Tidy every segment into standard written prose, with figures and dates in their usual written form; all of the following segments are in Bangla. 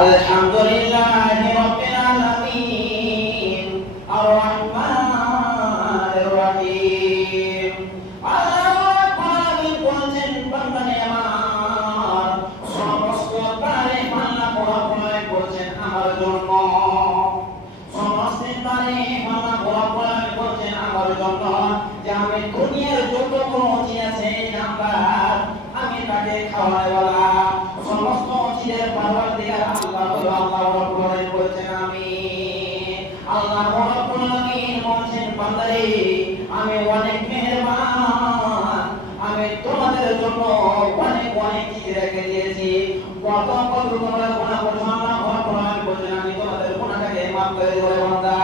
আলহামদুলিল্লাহি রাব্বিল আলামিন আর রহমানির রহিম। আল্লাহ বলছেন বান্দারে আমার সমস্ত তারিফ আল্লাহ বড় বলছেন আমার জন্য, সমস্ত তারিফ আল্লাহ বড় বলছেন আমার জন্য, যে আমি দুনিয়ার যত কোনো আছে নাম্বার আমি তাকে খাওয়াইওয়ালা, সমস্ত চিজের পারওয়ারদিগার আল্লাহ হলো। আল্লাহ রাব্বুল আলামিন বলছেন আমি আল্লাহ রাব্বুল আলামিন বলছেন বান্দারে আমি অনেক মেহেরবান, আমি তোমাদের জন্য অনেক অনেক চিজ রেখে দিয়েছি। কত কত তোমরা গুনাহ করছো, আল্লাহ রাব্বুল আলামিন বলছেন আমি তোমাদের গুনাহটাকে মাফ করে দেব বান্দা।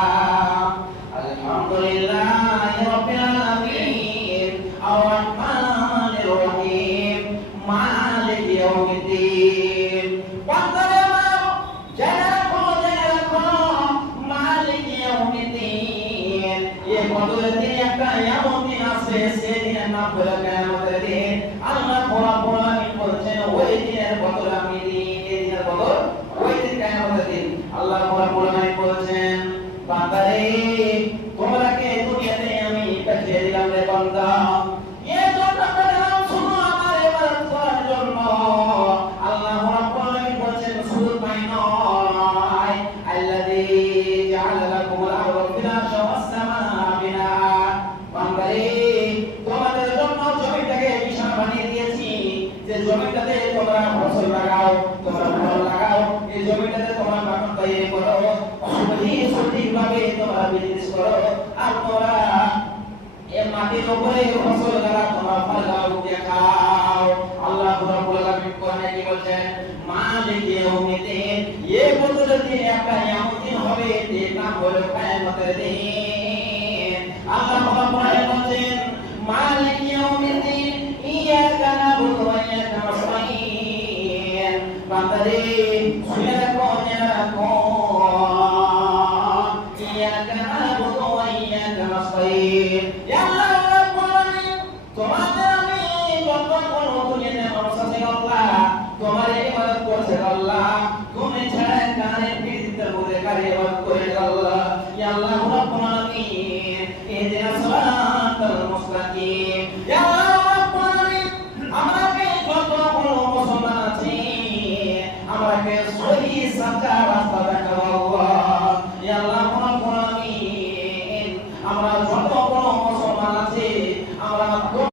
আলহামদুলিল্লাহি রাব্বিল আলামিন আর রহমানির রহিম মালিক ইয়াউমিদ্দিন। বান্দারে আমার যারা রাখো মালিক ইয়াউমিদ্দিন, এই কদরের দিন একটা এমন দিন আছে সেদিনের নাম হলো কিয়ামতের দিন। আল্লাহ রাব্বুল আলামিন বলছেন ওই দিনের কদর আমি দিই, এই দিনের কদর ওই দিন কিয়ামতের দিন। আল্লাহ রাব্বুল আলামিন বলছেন বান্দারে তোমরাকে দুনিয়াতে আমি পাঠিয়ে দিলাম রে বান্দা, এই জন্য পেলাম শুধু আমার ইবাদত করার জন্য। আল্লাহ রাব্বুল আলামিন বলেন শুধু তাই নয়, আল্লাযী জাআলা লাকুমুল আরদা ফিরাশা ওয়াস সামাআ বিনাআ। বান্দারে তোমাদের জন্য জমিটাকে বিছানা বানিয়ে দিয়েছি, যে জমিটাতে তোমরা ফসল লাগাও, তোমরা ফল লাগাও, এই জমিটাতে তোমরা বাগান তৈরি করো, সঠিকভাবে তোমরা বিজনেস করো, আর তোমরা এই মাটির উপরে ফসল দ্বারা তোমরা ফল দেখাও। আল্লাহ রাব্বুল আলামিন কোরআনে কি বলছেন মালিক ইয়াউমিদ্দিন, এই কদরের দিন একটা এমন দিন হবে যে নাম হলো কিয়ামতের দিন। আল্লাহ রাব্বুল আলামিন বলছেন মালিক ইয়াউমিদ্দিন ইয়াকা নাবুদু ওয়া ইয়াকা নাস্তাঈন। বান্দারে